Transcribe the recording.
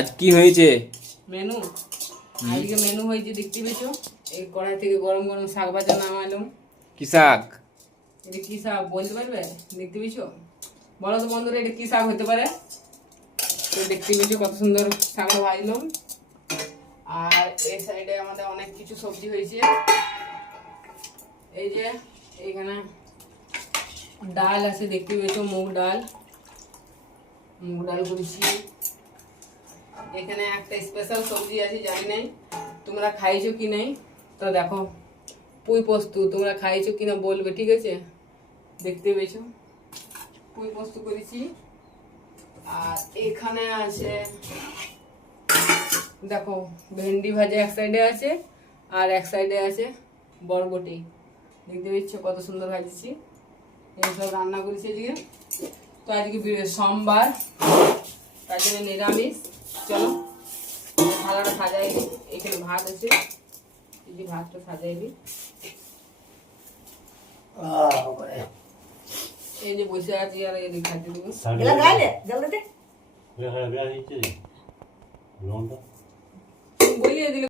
আজ কি হয়েছে মেনু? আজকে মেনু হয়েছে দেখতে পেয়েছো, এই কড়াই থেকে গরম গরম শাক ভাজা নামালাম। কি শাক? এটা কি শাক বলতে পারবে? দেখতে পেয়েছো? বলো তো বন্ধুরা, এটা কি শাক হতে পারে? তো দেখতে পেয়েছো কত সুন্দর শাকটা ভাজলাম। আর এই সাইডে আমাদের অনেক কিছু সবজি হয়েছে। এই যে এইখানে ডাল আছে দেখতে পেয়েছো, মুগ ডাল করেছি। এখানে একটা স্পেশাল সবজি আছে, জানি নাই তোমরা খাইছো কি নাই। তো দেখো পুঁই পোস্ত, তোমরা খাইছো কিনা বলবে, ঠিক আছে? দেখতে পেয়েছো পুঁই পোস্ত করেছি। আর এখানে আছে দেখো ভেন্ডি ভাজা এক সাইডে আছে, আর এক সাইডে আছে বরবটি। দেখতে পেয়েছো কত সুন্দর ভাজছি। এইসব রান্না করেছি আজকে। তো আজকে সোমবার, তার জন্য নিরামিষ। চলো থালাটা সাজাই দিই। এখানে ভাত আছে, এই যে ভাতটা সাজাই দিই। এই যে বসে আছি আর এই খাইতে দেবো। বলিয়ে দিলে